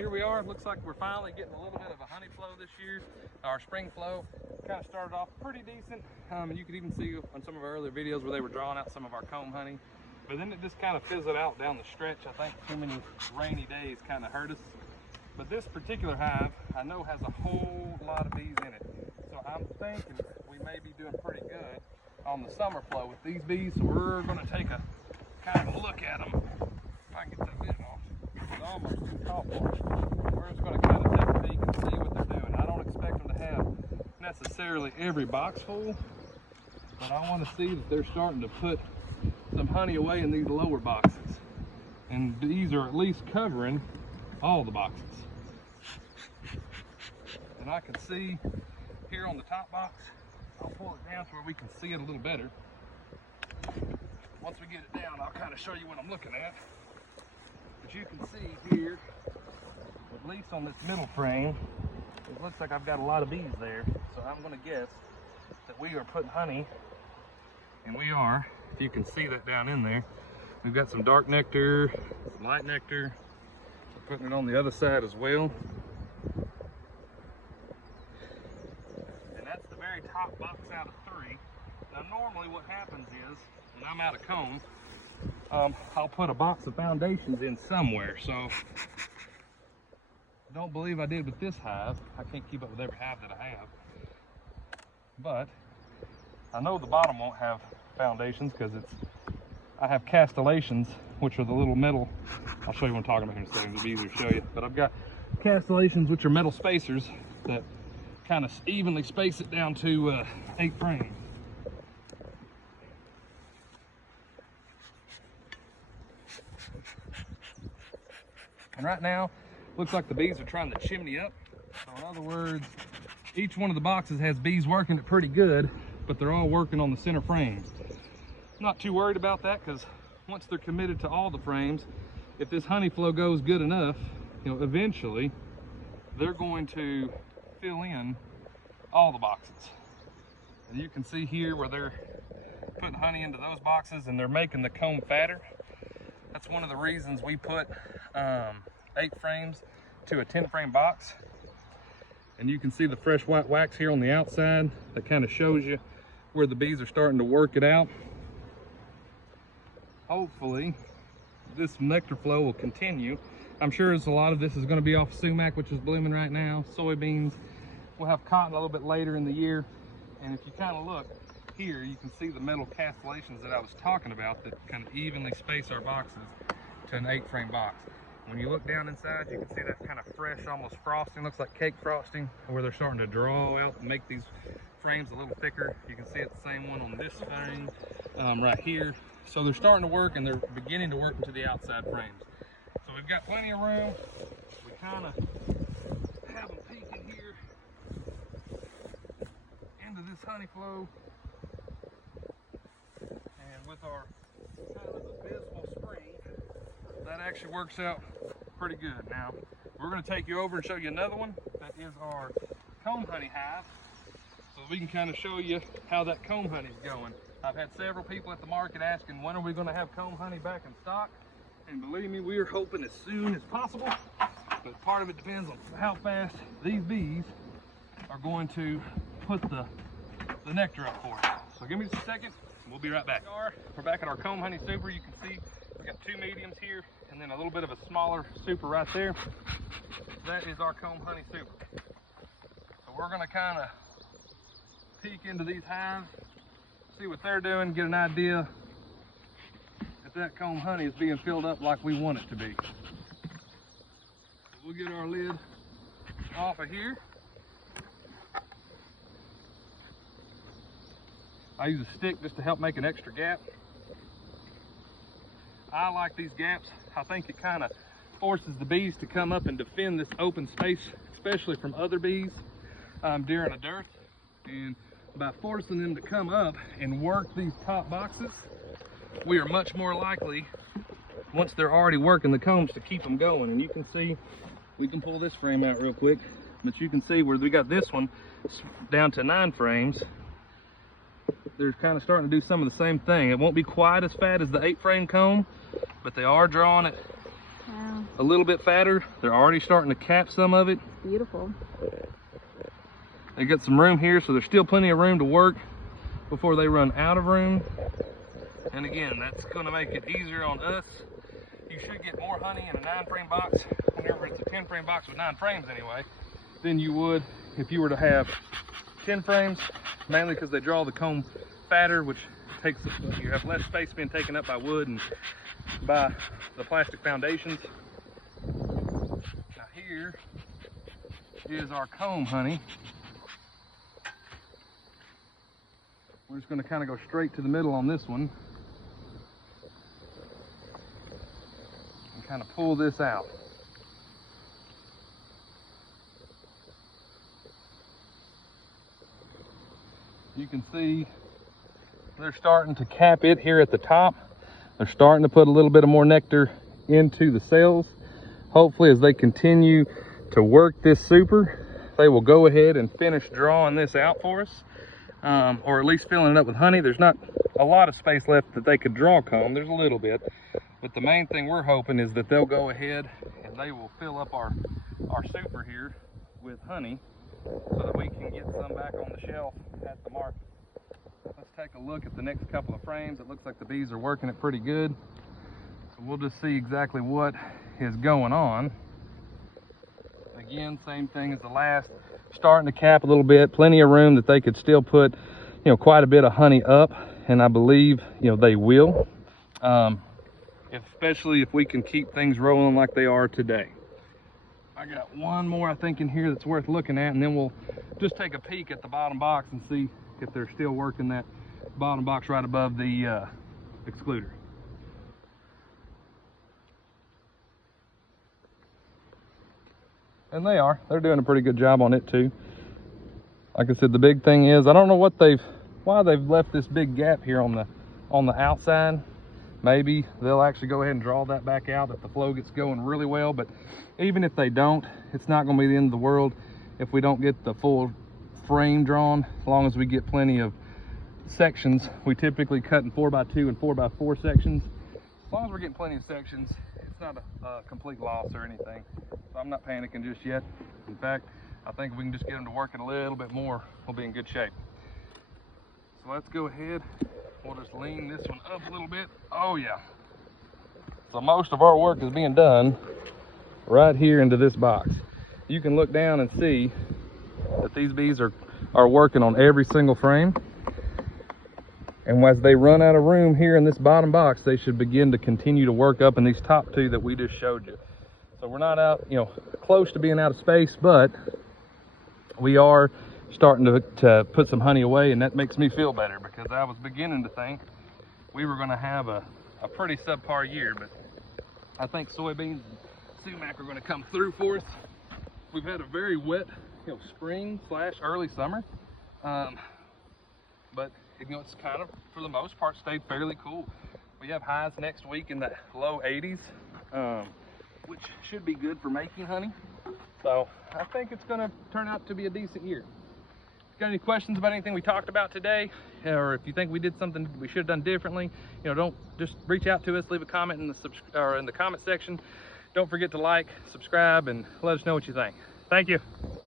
here we are. Looks like we're finally getting a little bit of a honey flow this year. Our spring flow kind of started off pretty decent. And you could even see on some of our earlier videos where they were drawing out some of our comb honey. But then it just kind of fizzled out down the stretch. I think too many rainy days kind of hurt us. But this particular hive, I know has a whole lot of bees in it. So I'm thinking we may be doing pretty good on the summer flow with these bees. So we're going to take a kind of a look at them. If I can get that lid off. It's almost too tall for it. We're just going to kind of take a peek and see what they're doing. I don't expect them to have necessarily every box full, but I want to see that they're starting to put some honey away in these lower boxes. And these are at least covering all the boxes. And I can see here on the top box, I'll pull it down to where we can see it a little better. Once we get it down, I'll kind of show you what I'm looking at. But you can see here, at least on this middle frame, it looks like I've got a lot of bees there. So I'm going to guess that we are putting honey, and we are, if you can see that down in there. We've got some dark nectar, some light nectar. We're putting it on the other side as well. And that's the very top box out of 3. Now normally what happens is, when I'm out of comb, I'll put a box of foundations in somewhere. So I don't believe I did with this hive. I can't keep up with every hive that I have. But I know the bottom won't have foundations because I have castellations, which are the little metal. I'll show you what I'm talking about here in a second. It'll be easier to show you. But I've got castellations, which are metal spacers that kind of evenly space it down to 8 frames. And right now, looks like the bees are trying to chimney up. So in other words, each one of the boxes has bees working it pretty good, but they're all working on the center frames. I'm not too worried about that because once they're committed to all the frames, if this honey flow goes good enough, you know, eventually they're going to fill in all the boxes. And you can see here where they're putting honey into those boxes and they're making the comb fatter. That's one of the reasons we put 8 frames to a 10 frame box. And you can see the fresh white wax here on the outside that kind of shows you where the bees are starting to work it out. Hopefully this nectar flow will continue. I'm sure a lot of this is going to be off sumac, which is blooming right now, soybeans. We'll have cotton a little bit later in the year. And if you kind of look here, you can see the metal castellations that I was talking about that kind of evenly space our boxes to an 8 frame box. When you look down inside, you can see that kind of fresh, almost frosting, looks like cake frosting, where they're starting to draw out and make these frames a little thicker. You can see it's the same one on this frame right here. So they're starting to work and they're beginning to work into the outside frames. So we've got plenty of room. We kind of have them peeking here into this honey flow. And with our kind of abysmal spring, that actually works out pretty good. Now, we're going to take you over and show you another one. That is our comb honey hive. So we can kind of show you how that comb honey is going. I've had several people at the market asking, when are we going to have comb honey back in stock? And believe me, we are hoping as soon as possible. But part of it depends on how fast these bees are going to put the nectar up for us. So give me just a second, and we'll be right back. We're back at our comb honey super. You can see we got 2 mediums here, and then a little bit of a smaller super right there. That is our comb honey super. So we're going to kind of peek into these hives, see what they're doing, get an idea if that comb honey is being filled up like we want it to be. We'll get our lid off of here. I use a stick just to help make an extra gap. I like these gaps. I think it kind of forces the bees to come up and defend this open space, especially from other bees during a dearth. And by forcing them to come up and work these top boxes, we are much more likely, once they're already working the combs, to keep them going. And you can see, we can pull this frame out real quick, but you can see where we got this one down to 9 frames. They're kind of starting to do some of the same thing. It won't be quite as fat as the 8 frame comb, but they are drawing it a little bit fatter. They're already starting to cap some of it. Beautiful. They got some room here, so there's still plenty of room to work before they run out of room. And again, that's going to make it easier on us. You should get more honey in a 9-frame box, whenever it's a 10-frame box with 9 frames anyway, than you would if you were to have 10 frames, mainly because they draw the comb fatter, which takes, you have less space being taken up by wood and by the plastic foundations. Now here is our comb honey. We're just going to kind of go straight to the middle on this one and kind of pull this out. You can see they're starting to cap it here at the top. They're starting to put a little bit of more nectar into the cells. Hopefully, as they continue to work this super, they will go ahead and finish drawing this out for us, or at least filling it up with honey. There's not a lot of space left that they could draw comb. There's a little bit, but the main thing we're hoping is that they'll go ahead and they will fill up our super here with honey, so that we can get some back on the shelf at the market. Let's take a look at the next couple of frames. It looks like the bees are working it pretty good. So we'll just see exactly what is going on. Again, same thing as the last. Starting to cap a little bit, plenty of room that they could still put, quite a bit of honey up, and I believe, they will. Especially if we can keep things rolling like they are today. I got one more, I think, in here that's worth looking at, and then we'll just take a peek at the bottom box and see if they're still working that bottom box right above the excluder. And they are. They're doing a pretty good job on it too. Like I said, the big thing is, I don't know why they've left this big gap here on the outside. Maybe they'll actually go ahead and draw that back out if the flow gets going really well. But even if they don't, it's not going to be the end of the world if we don't get the full frame drawn. As long as we get plenty of sections, we typically cut in 4x2 and 4x4 sections. As long as we're getting plenty of sections, it's not a complete loss or anything. So I'm not panicking just yet. In fact, I think if we can just get them to work it a little bit more, we'll be in good shape. So let's go ahead. We'll just lean this one up a little bit. Oh yeah. So most of our work is being done right here into this box. You can look down and see that these bees are working on every single frame. And as they run out of room here in this bottom box, they should begin to continue to work up in these top two that we just showed you. So we're not out, close to being out of space, but we are starting to put some honey away, and that makes me feel better, because I was beginning to think we were going to have a pretty subpar year, but I think soybeans and sumac are going to come through for us. We've had a very wet, spring / early summer, but it's kind of, for the most part, stayed fairly cool. We have highs next week in the low 80s, which should be good for making honey. So I think it's going to turn out to be a decent year. Got any questions about anything we talked about today, or if you think we did something we should have done differently, don't just reach out to us, leave a comment in the comment section. Don't forget to like, subscribe, and let us know what you think. Thank you.